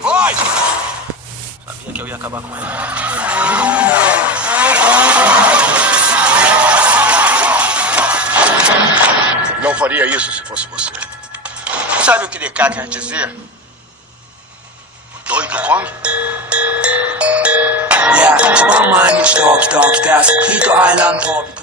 Vai! Sabia que eu ia acabar com ele. Não faria isso se fosse você. Sabe o que DK quer dizer? Doido come?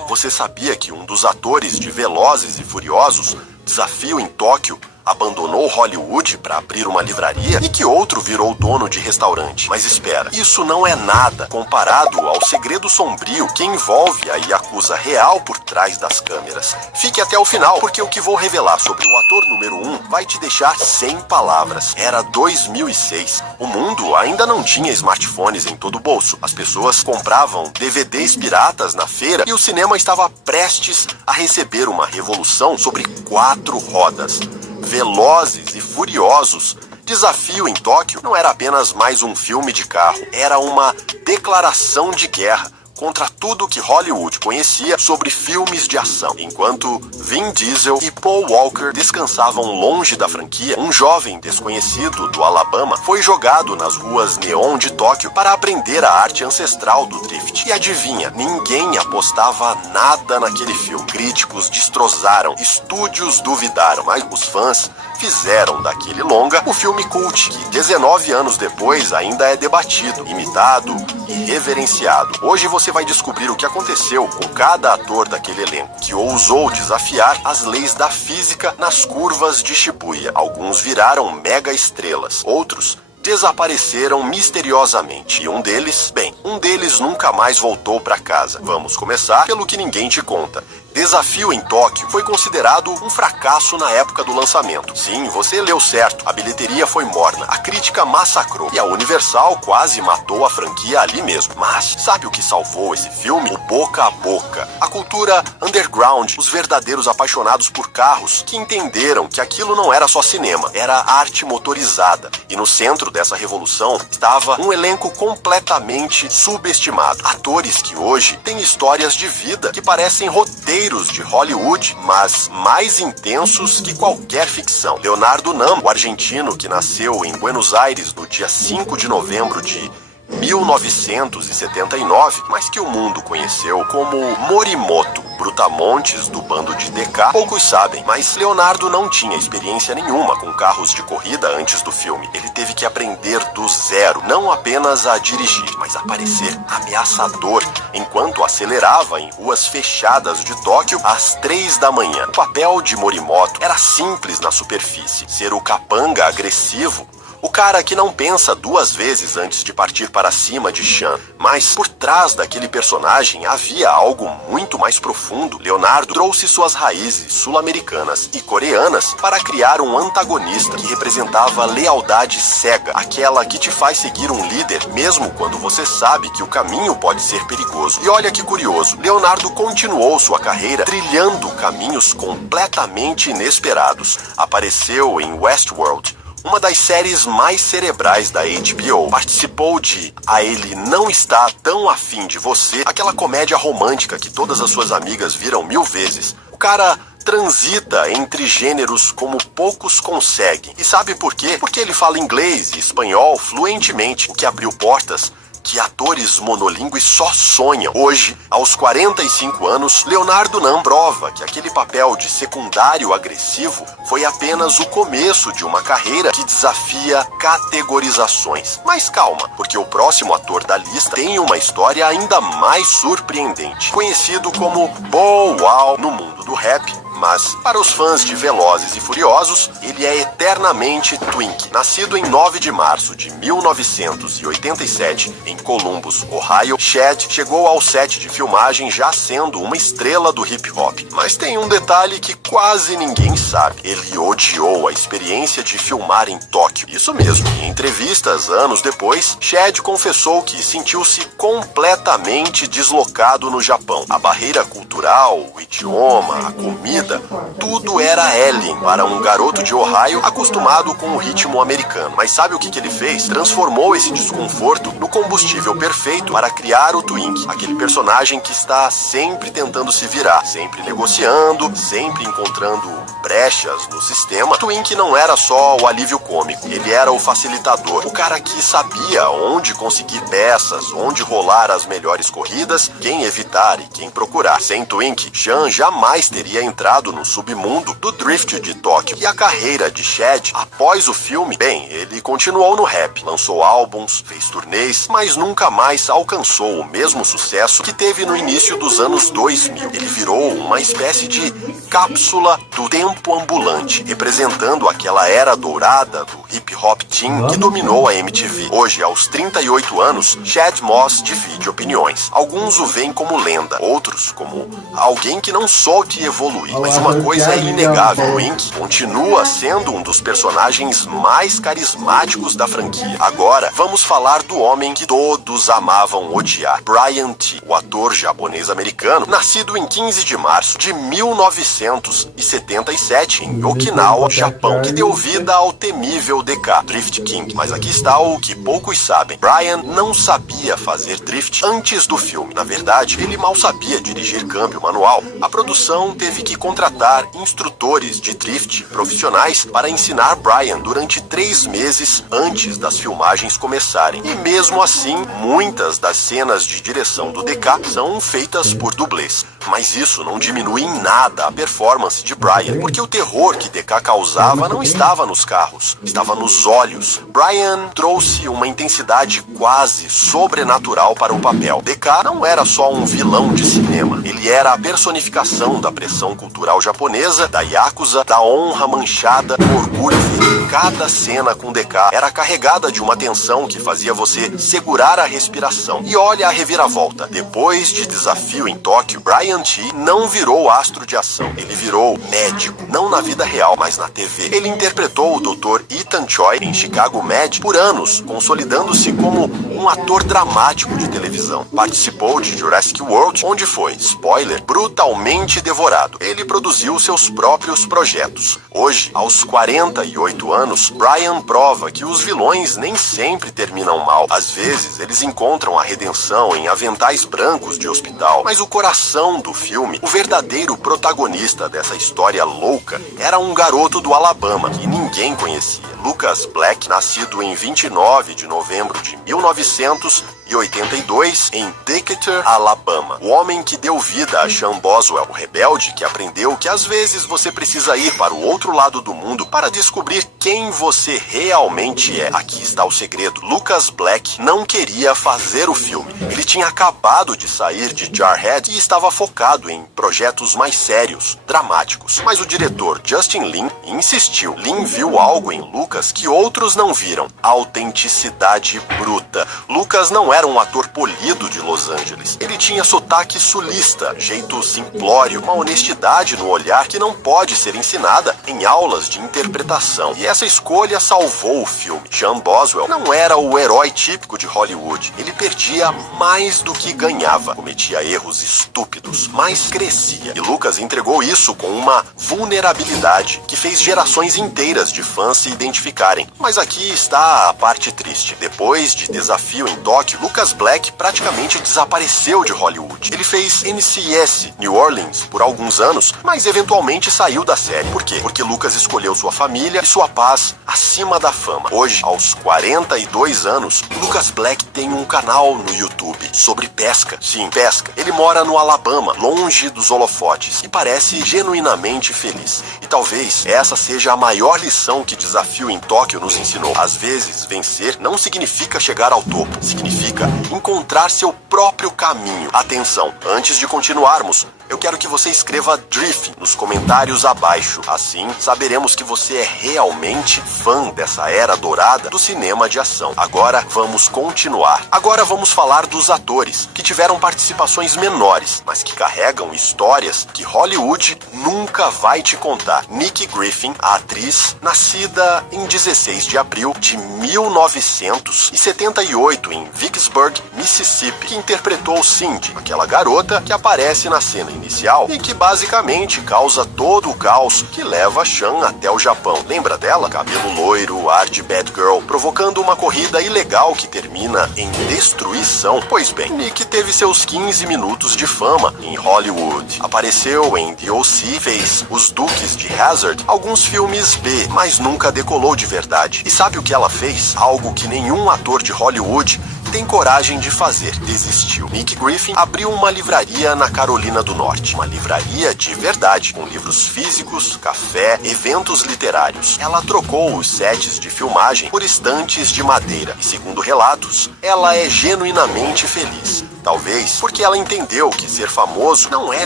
Você sabia que um dos atores de Velozes e Furiosos, Desafio em Tóquio, abandonou Hollywood para abrir uma livraria e que outro virou dono de restaurante? Mas espera, isso não é nada comparado ao segredo sombrio que envolve a Yakuza real por trás das câmeras. Fique até o final, porque o que vou revelar sobre o ator número 1 vai te deixar sem palavras. Era 2006. O mundo ainda não tinha smartphones em todo o bolso. As pessoas compravam DVDs piratas na feira e o cinema estava prestes a receber uma revolução sobre 4 rodas. Velozes e Furiosos, Desafio em Tóquio não era apenas mais um filme de carro, era uma declaração de guerra contra tudo que Hollywood conhecia sobre filmes de ação. Enquanto Vin Diesel e Paul Walker descansavam longe da franquia, um jovem desconhecido do Alabama foi jogado nas ruas neon de Tóquio para aprender a arte ancestral do drift. E adivinha, ninguém apostava nada naquele filme. Críticos destroçaram, estúdios duvidaram, mas os fãs fizeram daquele longa o filme cult, que 19 anos depois ainda é debatido, imitado e reverenciado. Hoje você vai descobrir o que aconteceu com cada ator daquele elenco, que ousou desafiar as leis da física nas curvas de Shibuya. Alguns viraram mega estrelas, outros desapareceram misteriosamente. E um deles nunca mais voltou para casa. Vamos começar pelo que ninguém te conta. Desafio em Tóquio foi considerado um fracasso na época do lançamento. Sim, você leu certo. A bilheteria foi morna, a crítica massacrou e a Universal quase matou a franquia ali mesmo. Mas sabe o que salvou esse filme? O boca a boca. A cultura underground, os verdadeiros apaixonados por carros que entenderam que aquilo não era só cinema, era arte motorizada. E no centro dessa revolução estava um elenco completamente subestimado. Atores que hoje têm histórias de vida que parecem roteiros de Hollywood, mas mais intensos que qualquer ficção. Leonardo Nam, o argentino que nasceu em Buenos Aires no dia 5 de novembro de 1979, mas que o mundo conheceu como Morimoto, brutamontes do bando de DK. Poucos sabem, mas Leonardo não tinha experiência nenhuma com carros de corrida antes do filme. Ele teve que aprender do zero, não apenas a dirigir, mas a parecer ameaçador, enquanto acelerava em ruas fechadas de Tóquio às 3 da manhã. O papel de Morimoto era simples na superfície, ser o capanga agressivo, o cara que não pensa duas vezes antes de partir para cima de Chan. Mas por trás daquele personagem havia algo muito mais profundo. Leonardo trouxe suas raízes sul-americanas e coreanas para criar um antagonista que representava lealdade cega, aquela que te faz seguir um líder mesmo quando você sabe que o caminho pode ser perigoso. E olha que curioso, Leonardo continuou sua carreira trilhando caminhos completamente inesperados. Apareceu em Westworld, uma das séries mais cerebrais da HBO. Participou de A Ele Não Está Tão Afim de Você, aquela comédia romântica que todas as suas amigas viram 1000 vezes. O cara transita entre gêneros como poucos conseguem. E sabe por quê? Porque ele fala inglês e espanhol fluentemente, o que abriu portas que atores monolíngues só sonham. Hoje, aos 45 anos, Leonardo Nam prova que aquele papel de secundário agressivo foi apenas o começo de uma carreira que desafia categorizações. Mas calma, porque o próximo ator da lista tem uma história ainda mais surpreendente. Conhecido como Bow Wow no mundo do rap, mas para os fãs de Velozes e Furiosos, ele é eternamente Twink. Nascido em 9 de março de 1987 em Columbus, Ohio, Chad chegou ao set de filmagem já sendo uma estrela do hip hop. Mas tem um detalhe que quase ninguém sabe. Ele odiou a experiência de filmar em Tóquio. Isso mesmo, em entrevistas anos depois, Chad confessou que sentiu-se completamente deslocado no Japão. A barreira cultural, o idioma, a comida corrida, tudo era alien para um garoto de Ohio acostumado com o ritmo americano. Mas sabe o que ele fez? Transformou esse desconforto no combustível perfeito para criar o Twink, aquele personagem que está sempre tentando se virar, sempre negociando, sempre encontrando brechas no sistema. Twink não era só o alívio cômico, ele era o facilitador, o cara que sabia onde conseguir peças, onde rolar as melhores corridas, quem evitar e quem procurar. Sem Twink, Sean jamais teria entrado no submundo do drift de Tóquio. E a carreira de Chad após o filme, bem, ele continuou no rap, lançou álbuns, fez turnês, mas nunca mais alcançou o mesmo sucesso que teve no início dos anos 2000. Ele virou uma espécie de cápsula do tempo ambulante, representando aquela era dourada do hip hop teen que dominou a MTV. Hoje, aos 38 anos, Chad Moss divide opiniões. Alguns o veem como lenda, outros como alguém que não soube evoluir. Mas uma coisa é inegável, Twink continua sendo um dos personagens mais carismáticos da franquia. Agora, vamos falar do homem que todos amavam odiar, Brian T., o ator japonês-americano, nascido em 15 de março de 1977 em Okinawa, Japão, que deu vida ao temível DK, Drift King. Mas aqui está o que poucos sabem. Brian não sabia fazer drift antes do filme. Na verdade, ele mal sabia dirigir câmbio manual. A produção teve que contratar instrutores de drift profissionais para ensinar Brian durante 3 meses antes das filmagens começarem. E mesmo assim, muitas das cenas de direção do DK são feitas por dublês. Mas isso não diminui em nada a performance de Brian, porque o terror que DK causava não estava nos carros, estava nos olhos. Brian trouxe uma intensidade quase sobrenatural para o papel. DK não era só um vilão de cinema, ele era a personificação da pressão cultural japonesa, da yakuza, da honra manchada, do orgulho viril. Cada cena com DK era carregada de uma tensão que fazia você segurar a respiração. E olha a reviravolta. Depois de Desafio em Tóquio, Brian T. não virou astro de ação. Ele virou médico, não na vida real, mas na TV. Ele interpretou o Dr. Ethan Choi em Chicago Med por anos, consolidando-se como um ator dramático de televisão. Participou de Jurassic World, onde foi, spoiler, brutalmente devorado. Ele produziu seus próprios projetos. Hoje, aos 48 anos, Brian prova que os vilões nem sempre terminam mal. Às vezes, eles encontram a redenção em aventais brancos de hospital. Mas o coração do filme, o verdadeiro protagonista dessa história louca, era um garoto do Alabama que ninguém conhecia. Lucas Black, nascido em 29 de novembro de 1982 em Decatur, Alabama. O homem que deu vida a Sean Boswell, o rebelde que aprendeu que às vezes você precisa ir para o outro lado do mundo para descobrir quem você realmente é. Aqui está o segredo. Lucas Black não queria fazer o filme. Ele tinha acabado de sair de Jarhead e estava focado em projetos mais sérios, dramáticos. Mas o diretor Justin Lin insistiu. Lin viu algo em Lucas que outros não viram. Autenticidade bruta. Lucas não era um ator polido de Los Angeles. Ele tinha sotaque sulista, jeito simplório, uma honestidade no olhar que não pode ser ensinada em aulas de interpretação. E essa escolha salvou o filme. Sean Boswell não era o herói típico de Hollywood. Ele perdia mais do que ganhava. Cometia erros estúpidos, mas crescia. E Lucas entregou isso com uma vulnerabilidade que fez gerações inteiras de fãs se identificarem. Mas aqui está a parte triste. Depois de Desafio em Tóquio, Lucas Black praticamente desapareceu de Hollywood. Ele fez NCIS, New Orleans, por alguns anos, mas eventualmente saiu da série. Por quê? Porque Lucas escolheu sua família e sua paz acima da fama. Hoje, aos 42 anos, Lucas Black tem um canal no YouTube sobre pesca. Sim, pesca. Ele mora no Alabama, longe dos holofotes, e parece genuinamente feliz. E talvez essa seja a maior lição que Desafio em Tóquio nos ensinou. Às vezes, vencer não significa chegar ao topo, significa encontrar seu próprio caminho. Atenção, antes de continuarmos, eu quero que você escreva Drift nos comentários abaixo. Assim, saberemos que você é realmente realmente fã dessa era dourada do cinema de ação. Agora vamos continuar. Agora vamos falar dos atores, que tiveram participações menores, mas que carregam histórias que Hollywood nunca vai te contar. Nick Griffin, a atriz, nascida em 16 de abril de 1978 em Vicksburg, Mississippi, que interpretou Cindy, aquela garota que aparece na cena inicial e que basicamente causa todo o caos que leva Sean até o Japão. Lembra dela? Cabelo loiro, ar de bad girl, provocando uma corrida ilegal que termina em destruição. Pois bem, Nick teve seus 15 minutos de fama em Hollywood. Apareceu em The O.C., fez Os Duques de Hazzard, alguns filmes B, mas nunca decolou de verdade. E sabe o que ela fez? Algo que nenhum ator de Hollywood tem coragem de fazer. Desistiu. Nick Griffin abriu uma livraria na Carolina do Norte. Uma livraria de verdade, com livros físicos, café, eventos literários. Ela trocou os sets de filmagem por estantes de madeira. E segundo relatos, ela é genuinamente feliz. Talvez porque ela entendeu que ser famoso não é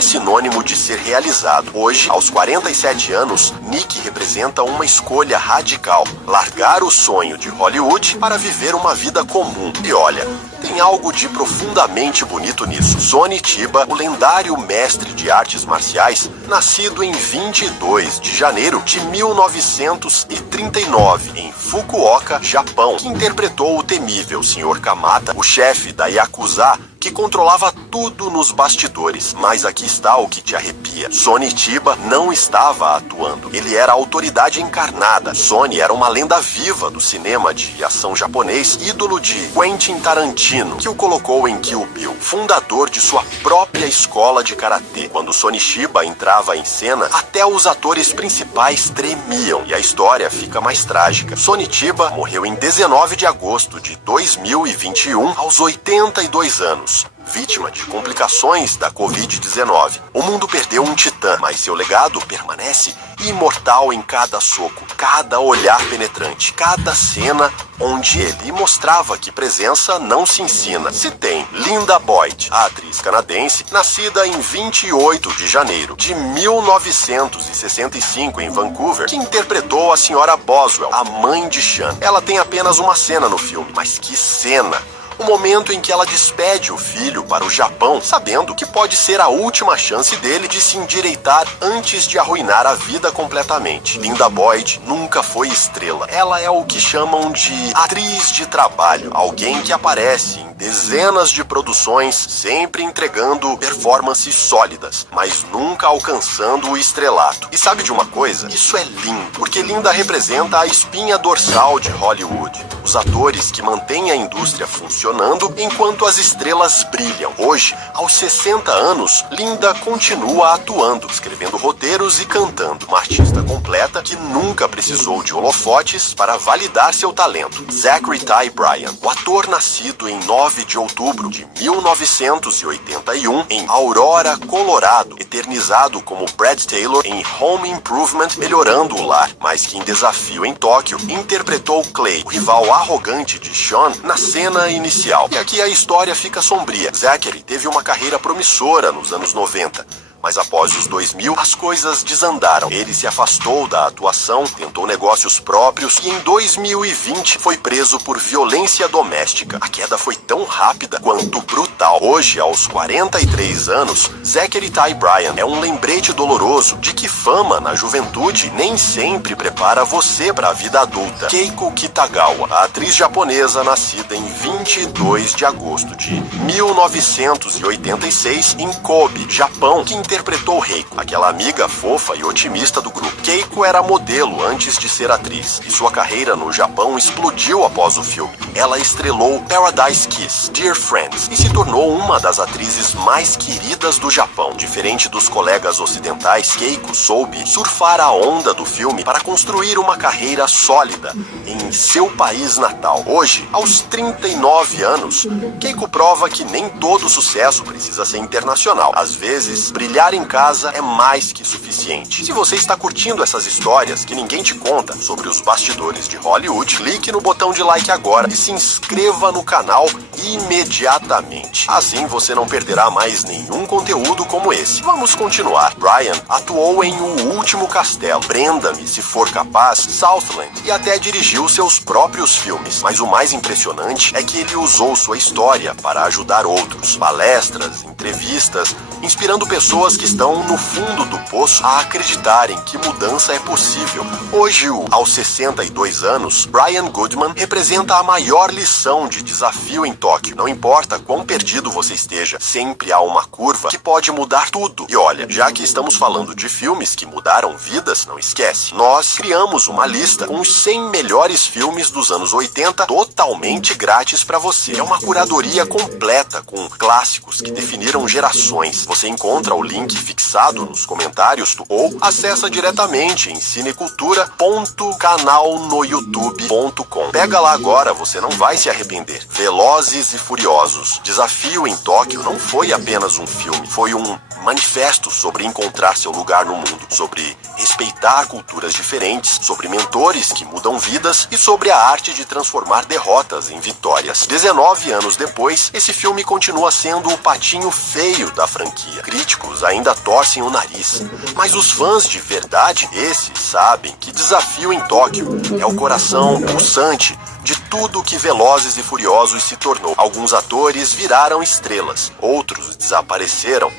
sinônimo de ser realizado. Hoje, aos 47 anos, Nick representa uma escolha radical: largar o sonho de Hollywood para viver uma vida comum. E olha, tem algo de profundamente bonito nisso. Sonny Chiba, o lendário mestre de artes marciais, nascido em 22 de janeiro de 1939, em Fukuoka, Japão, que interpretou o temível Sr. Kamata, o chefe da Yakuza, que controlava tudo nos bastidores. Mas aqui está o que te arrepia. Sonny Chiba não estava atuando. Ele era a autoridade encarnada. Sonny era uma lenda viva do cinema de ação japonês, ídolo de Quentin Tarantino, que o colocou em Kill Bill, fundador de sua própria escola de karatê. Quando Sonny Chiba entrava em cena, até os atores principais tremiam. E a história fica mais trágica. Sonny Chiba morreu em 19 de agosto de 2021, aos 82 anos. Vítima de complicações da Covid-19. O mundo perdeu um titã, mas seu legado permanece imortal em cada soco, cada olhar penetrante, cada cena onde ele mostrava que presença não se ensina. Se tem Linda Boyd, a atriz canadense, nascida em 28 de janeiro de 1965 em Vancouver, que interpretou a Sra. Boswell, a mãe de Sean. Ela tem apenas uma cena no filme, mas que cena! O momento em que ela despede o filho para o Japão, sabendo que pode ser a última chance dele de se endireitar antes de arruinar a vida completamente. Linda Boyd nunca foi estrela. Ela é o que chamam de atriz de trabalho, alguém que aparece em dezenas de produções, sempre entregando performances sólidas, mas nunca alcançando o estrelato. E sabe de uma coisa? Isso é lindo, porque Linda representa a espinha dorsal de Hollywood. Os atores que mantêm a indústria funcionando enquanto as estrelas brilham. Hoje, aos 60 anos, Linda continua atuando, escrevendo roteiros e cantando. Uma artista completa que nunca precisou de holofotes para validar seu talento. Zachary Ty Bryan, o ator nascido em 9 de outubro de 1981 em Aurora, Colorado, eternizado como Brad Taylor em Home Improvement, Melhorando o Lar, mas que em Desafio em Tóquio interpretou Clay, o rival arrogante de Sean, na cena inicial. E aqui a história fica sombria. Zachary teve uma carreira promissora nos anos 90. Mas após os 2000, as coisas desandaram. Ele se afastou da atuação, tentou negócios próprios e em 2020 foi preso por violência doméstica. A queda foi tão rápida quanto brutal. Hoje, aos 43 anos, Zachary Ty Bryan é um lembrete doloroso de que fama na juventude nem sempre prepara você para a vida adulta. Keiko Kitagawa, a atriz japonesa nascida em 22 de agosto de 1986 em Kobe, Japão, que interpretou Reiko, aquela amiga fofa e otimista do grupo. Keiko era modelo antes de ser atriz, e sua carreira no Japão explodiu após o filme. Ela estrelou Paradise Kiss, Dear Friends, e se tornou uma das atrizes mais queridas do Japão. Diferente dos colegas ocidentais, Keiko soube surfar a onda do filme para construir uma carreira sólida em seu país natal. Natal. Hoje, aos 39 anos, Keiko prova que nem todo sucesso precisa ser internacional. Às vezes, brilhar em casa é mais que suficiente. Se você está curtindo essas histórias que ninguém te conta sobre os bastidores de Hollywood, clique no botão de like agora e se inscreva no canal imediatamente. Assim você não perderá mais nenhum conteúdo como esse. Vamos continuar. Brian atuou em O Último Castelo, Prenda-me se for capaz, Southland e até dirigiu seus próprios filmes. Mas o mais impressionante é que ele usou sua história para ajudar outros. Palestras, entrevistas, inspirando pessoas que estão no fundo do poço a acreditarem que mudança é possível. Hoje, aos 62 anos, Brian Goodman representa a maior lição de desafio em Tóquio. Não importa quão perdido você esteja, sempre há uma curva que pode mudar tudo. E olha, já que estamos falando de filmes que mudaram vidas, não esquece, nós criamos uma lista com os 100 melhores filmes dos anos 80 totalmente grátis para você. É uma curadoria completa com clássicos que definiram gerações. Você encontra o link fixado nos comentários ou acessa diretamente em cinecultura.canalnoyoutube.com. Pega lá agora, você não vai se arrepender. Velozes e Furiosos. Desafio em Tóquio não foi apenas um filme, foi um manifesto sobre encontrar seu lugar no mundo, sobre respeitar culturas diferentes, sobre mentores que mudam vidas e sobre a arte de transformar derrotas em vitórias. 19 anos depois, esse filme continua sendo o patinho feio da franquia. Críticos ainda torcem o nariz, mas os fãs de verdade, esses, sabem que Desafio em Tóquio é o coração pulsante de tudo que Velozes e Furiosos se tornou. Alguns atores viraram estrelas, outros desapareceram.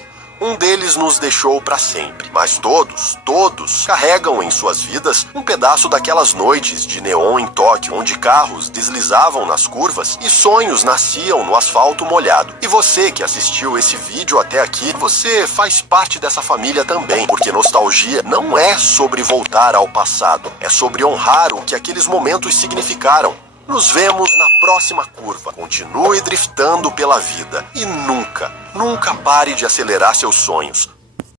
Um deles nos deixou para sempre, mas todos carregam em suas vidas um pedaço daquelas noites de neon em Tóquio, onde carros deslizavam nas curvas e sonhos nasciam no asfalto molhado. E você que assistiu esse vídeo até aqui, você faz parte dessa família também, porque nostalgia não é sobre voltar ao passado, é sobre honrar o que aqueles momentos significaram. Nos vemos na próxima curva. Continue driftando pela vida e nunca pare de acelerar seus sonhos.